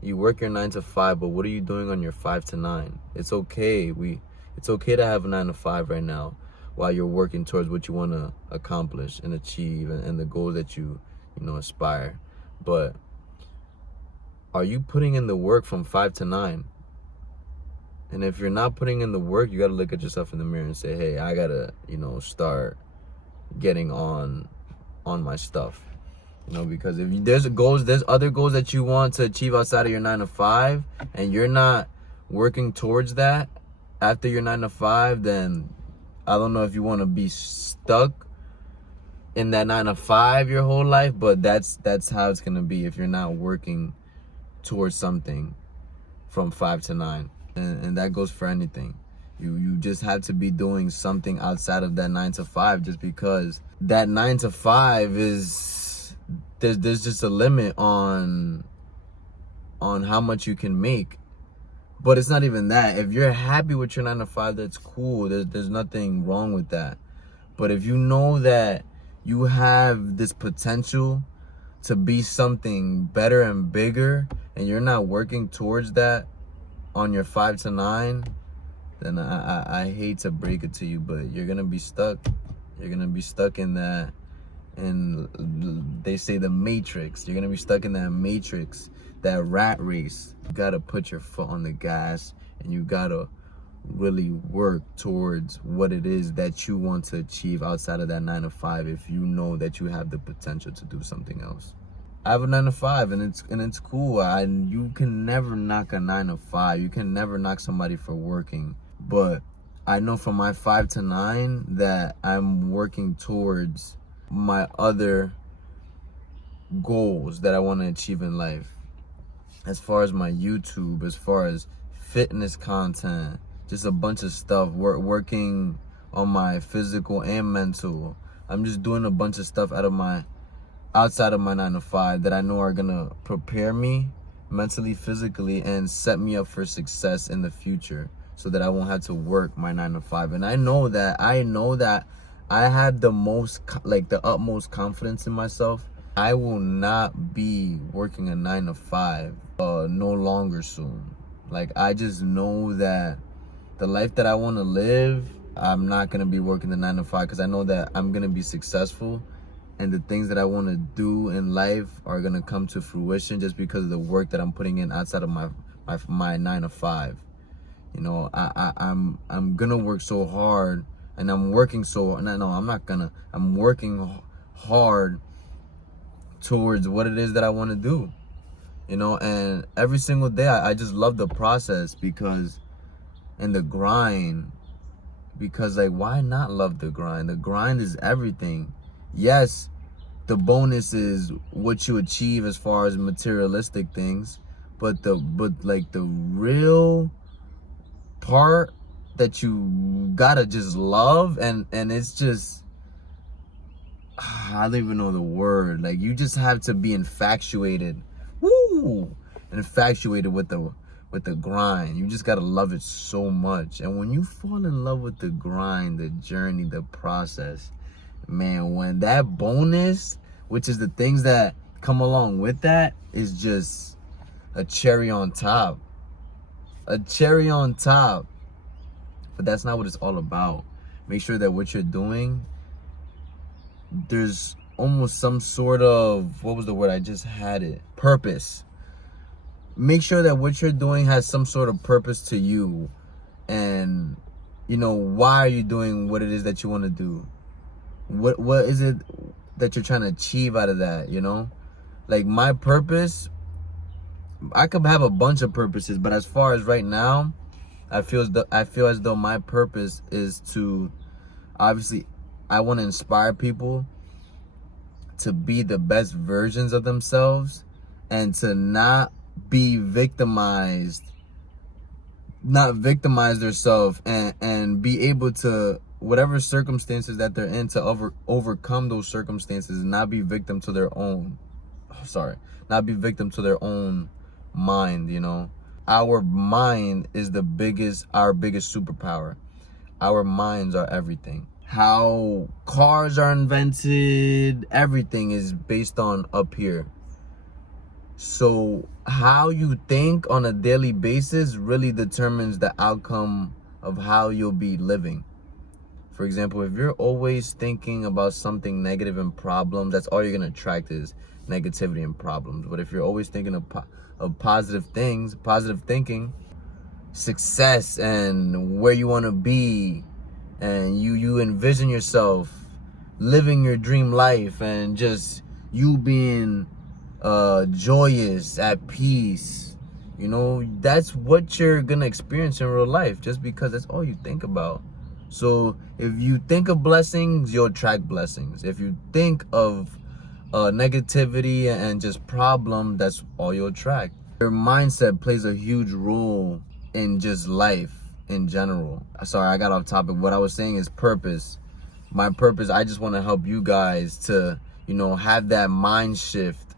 You work your 9 to 5, but what are you doing on your 5 to 9? It's okay. It's okay to have a 9 to 5 right now while you're working towards what you want to accomplish and achieve, and the goals that you know, aspire. But are you putting in the work from 5 to 9? And if you're not putting in the work, you got to look at yourself in the mirror and say, hey, I got to, you know, start getting on my stuff. You know, because if there's other goals that you want to achieve outside of your 9 to 5, and you're not working towards that after your 9 to 5, then I don't know if you want to be stuck in that 9 to 5 your whole life, but that's how it's gonna be if you're not working towards something from 5 to 9, and that goes for anything. You just have to be doing something outside of that 9 to 5, just because that 9 to 5 is there's just a limit on how much you can make. But it's not even that. If you're happy with your 9 to 5, that's cool. There's nothing wrong with that. But if you know that you have this potential to be something better and bigger, and you're not working towards that on your 5 to 9, then I hate to break it to you, but you're gonna be stuck. You're gonna be stuck in that, and they say the matrix. You're gonna be stuck in that matrix, that rat race. You gotta put your foot on the gas, and you gotta really work towards what it is that you want to achieve outside of that 9 to 5, if you know that you have the potential to do something else. I have a 9 to 5, and it's cool. You can never knock a 9 to 5. You can never knock somebody for working. But I know from my 5 to 9 that I'm working towards my other goals that I want to achieve in life. As far as my YouTube, as far as fitness content, just a bunch of stuff, working on my physical and mental. I'm just doing a bunch of stuff outside of my 9 to 5 that I know are gonna prepare me mentally, physically, and set me up for success in the future, so that I won't have to work my 9 to 5. And I know that I have the utmost confidence in myself. I will not be working a 9 to 5 no longer soon. Like, I just know that the life that I want to live, I'm not going to be working the 9 to 5, because I know that I'm going to be successful, and the things that I want to do in life are going to come to fruition just because of the work that I'm putting in outside of my 9 to 5. You know, I'm going to work so hard, and I'm working I'm working hard towards what it is that I want to do. You know, and every single day I just love the process, and the grind, because, like, why not love the grind? The grind is everything. Yes, the bonus is what you achieve as far as materialistic things, but the real part that you gotta just love, and it's just, I don't even know the word. Like, you just have to be infatuated. Woo! Infatuated with the grind. You just gotta love it so much. And when you fall in love with the grind, the journey, the process, man, when that bonus, which is the things that come along with that, is just a cherry on top. A cherry on top. But that's not what it's all about. Make sure that what you're doing, there's almost some sort of, what was the word? I just had it. Purpose. Make sure that what you're doing has some sort of purpose to you. And, you know, why are you doing what it is that you want to do? What is it that you're trying to achieve out of that, you know? Like, my purpose, I could have a bunch of purposes, but as far as right now, I feel as though my purpose is to, obviously, I want to inspire people to be the best versions of themselves, and to not victimize themselves, and be able to, whatever circumstances that they're in, to overcome those circumstances, and not be victim to their own mind, you know. Our mind is our biggest superpower. Our minds are everything. How cars are invented, everything is based on up here. So how you think on a daily basis really determines the outcome of how you'll be living. For example, if you're always thinking about something negative and problems, that's all you're going to attract is negativity and problems. But if you're always thinking of positive things, positive thinking, success and where you want to be, and you envision yourself living your dream life and just you being joyous, at peace, that's what you're gonna experience in real life, just because that's all you think about. So if you think of blessings, you'll attract blessings. If you think of negativity and just problem, that's all you'll attract. Your mindset plays a huge role in just life in general. Sorry, I got off topic. What I was saying is purpose. My purpose, I just want to help you guys to, have that mind shift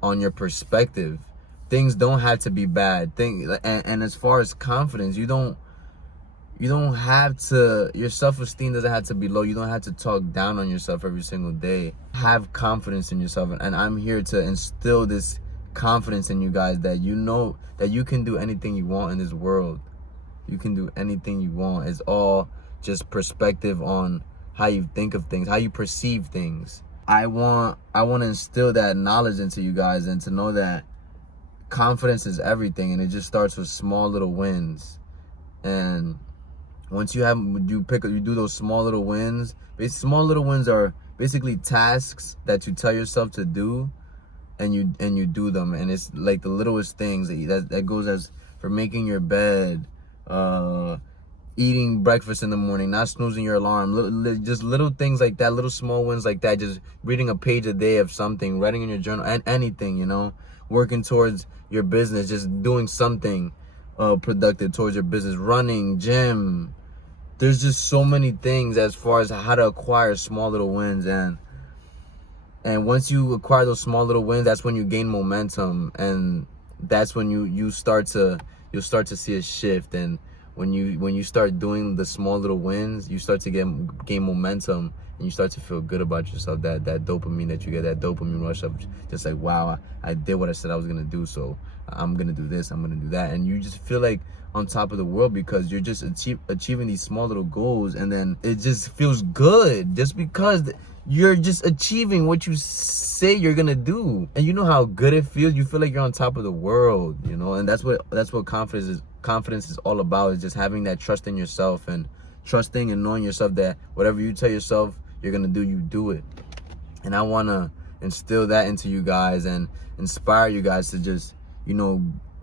on your perspective. Things don't have to be bad. And as far as confidence, you don't have to, your self-esteem doesn't have to be low. You don't have to talk down on yourself every single day. Have confidence in yourself. And I'm here to instill this confidence in you guys, that that you can do anything you want in this world. You can do anything you want. It's all just perspective on how you think of things, how you perceive things. I want to instill that knowledge into you guys, and to know that confidence is everything, and it just starts with small little wins. And once you do those small little wins. Small little wins are basically tasks that you tell yourself to do, and you do them. And it's like the littlest things that goes as for making your bed, eating breakfast in the morning, not snoozing your alarm, just little things like that, little small wins like that. Just reading a page a day of something, writing in your journal, and anything, working towards your business, just doing something productive towards your business, running, gym. There's just so many things as far as how to acquire small little wins. And once you acquire those small little wins, that's when you gain momentum, and that's when you'll start to see a shift. And when you start doing the small little wins, you start to gain momentum, and you start to feel good about yourself. That dopamine that you get, that dopamine rush of just like, wow, I did what I said I was gonna do, so I'm gonna do this, I'm gonna do that, and you just feel like on top of the world because you're just achieving these small little goals. And then it just feels good just because you're just achieving what you say you're gonna do. And you know how good it feels. You feel like you're on top of the world, and that's what confidence is all about, is just having that trust in yourself, and trusting and knowing yourself that whatever you tell yourself you're gonna do, you do it. And I want to instill that into you guys and inspire you guys to just,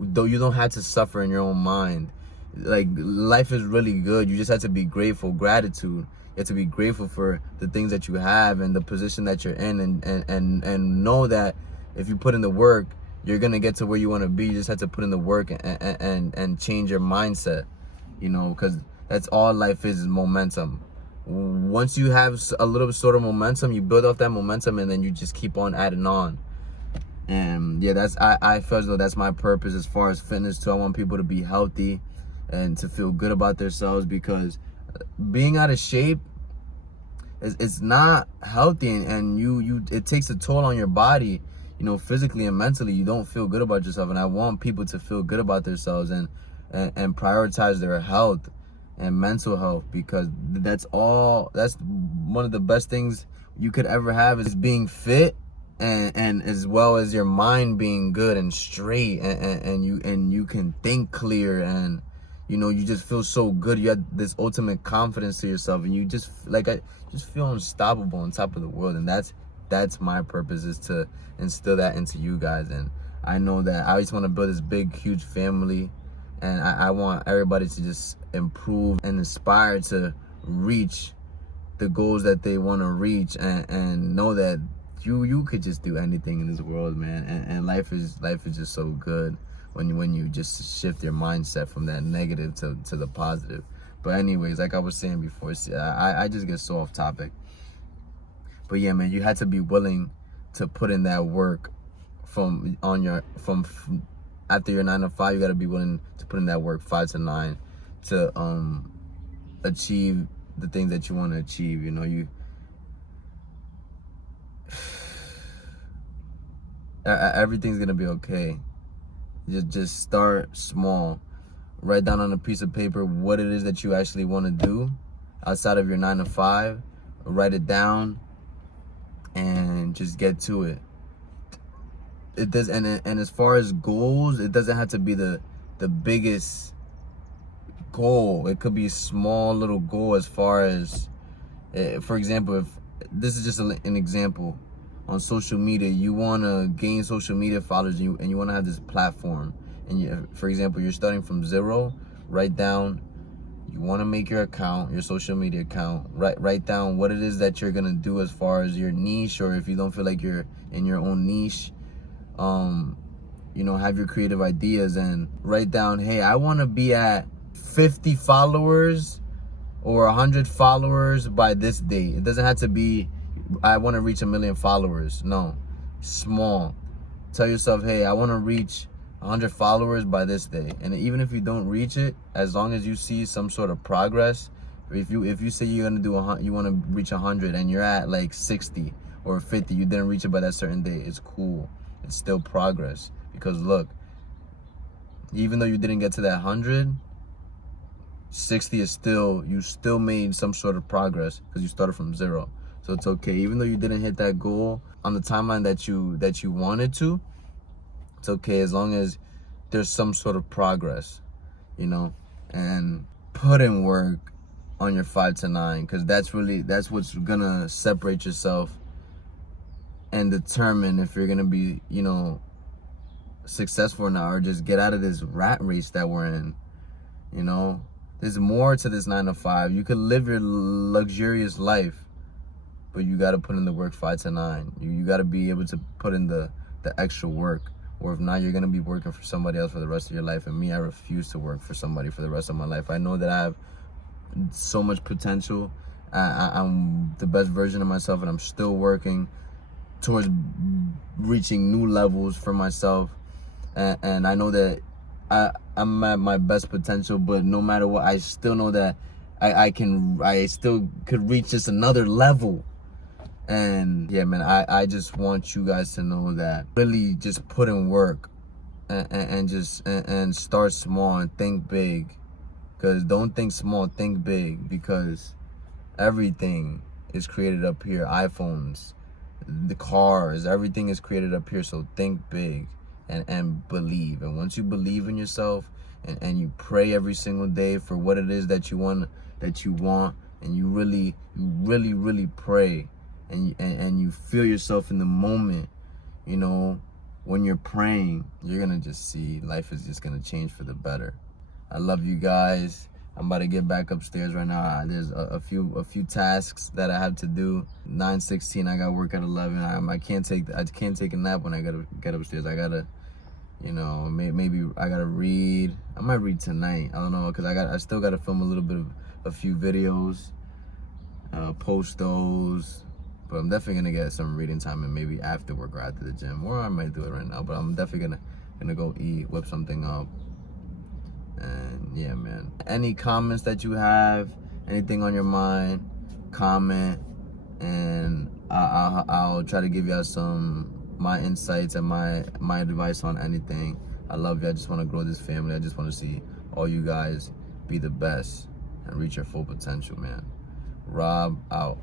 though you don't have to suffer in your own mind. Like, life is really good. You just have to be grateful. Gratitude. You have to be grateful for the things that you have and the position that you're in, and know that if you put in the work, you're gonna get to where you want to be. You just have to put in the work and change your mindset, because that's all life is momentum. Once you have a little sort of momentum, you build off that momentum, and then you just keep on adding on. And yeah, I feel as though that's my purpose as far as fitness too. I want people to be healthy and to feel good about themselves, because being out of shape it's not healthy, and it takes a toll on your body, physically and mentally. You don't feel good about yourself, and I want people to feel good about themselves and prioritize their health and mental health, because that's one of the best things you could ever have, is being fit, and as well as your mind being good and straight, and you can think clear, and you just feel so good. You have this ultimate confidence to yourself, and you just I just feel unstoppable on top of the world. And that's my purpose, is to instill that into you guys. And I know that I just want to build this big, huge family, and I want everybody to just improve and inspire to reach the goals that they want to reach, and know that you could just do anything in this world, man. And life is just so good when you just shift your mindset from that negative to the positive. But anyways, like I was saying before, I just get so off topic. But yeah, man, you had to be willing to put in that work from after your 9 to 5. You got to be willing to put in that work 5 to 9 to achieve the things that you want to achieve. Everything's gonna be okay. Just start small. Write down on a piece of paper what it is that you actually want to do outside of your 9 to 5. Write it down and just get to it. It does, and as far as goals, it doesn't have to be the biggest goal. It could be a small little goal. As far as, for example, if this is just an example, on social media, you want to gain social media followers, and you want to have this platform, and for example, you're starting from 0. Write down, you want to make your account, your social media account. Write down what it is that you're gonna do as far as your niche, or if you don't feel like you're in your own niche, have your creative ideas and write down, hey, I want to be at 50 followers or 100 followers by this date. It doesn't have to be, I want to reach 1 million followers. No, small. Tell yourself, hey, I want to reach 100 followers by this day. And even if you don't reach it, as long as you see some sort of progress, if you say you're gonna do you want to reach 100 and you're at like 60 or 50, you didn't reach it by that certain day, it's cool. It's still progress. Because look, even though you didn't get to that 100, 60 is still, you still made some sort of progress because you started from 0. So it's okay. Even though you didn't hit that goal on the timeline that you wanted to, it's okay as long as there's some sort of progress, and put in work on your 5 to 9, because that's what's gonna separate yourself and determine if you're gonna be, successful or not, or just get out of this rat race that we're in. There's more to this 9 to 5. You could live your luxurious life, but you got to put in the work 5 to 9. You got to be able to put in the extra work, or if not, you're going to be working for somebody else for the rest of your life. And me, I refuse to work for somebody for the rest of my life. I know that I have so much potential. I'm the best version of myself, and I'm still working towards reaching new levels for myself. And I know that I'm at my best potential, but no matter what, I still know that I still could reach just another level. And yeah, man, I just want you guys to know that really just put in work and start small and think big. Because don't think small, think big, because everything is created up here. iPhones, the cars, everything is created up here. So think big and believe. And once you believe in yourself and you pray every single day for what it is that you want, and you really pray, and you feel yourself in the moment, when you're praying, you're gonna just see life is just gonna change for the better. I love you guys. I'm about to get back upstairs right now. There's a few tasks that I have to do. 9:16. I got work at 11. I can't take a nap when I gotta get upstairs. I gotta, maybe I gotta read. I might read tonight. I don't know, cause I still gotta film a few videos, post those. But I'm definitely gonna get some reading time, and maybe after work or after the gym, or I might do it right now. But I'm definitely gonna go eat, whip something up. And yeah, man, any comments that you have, anything on your mind, comment, and I'll try to give y'all my insights and my advice on anything. I love you. I just want to grow this family. I just want to see all you guys be the best and reach your full potential, man. Rob out.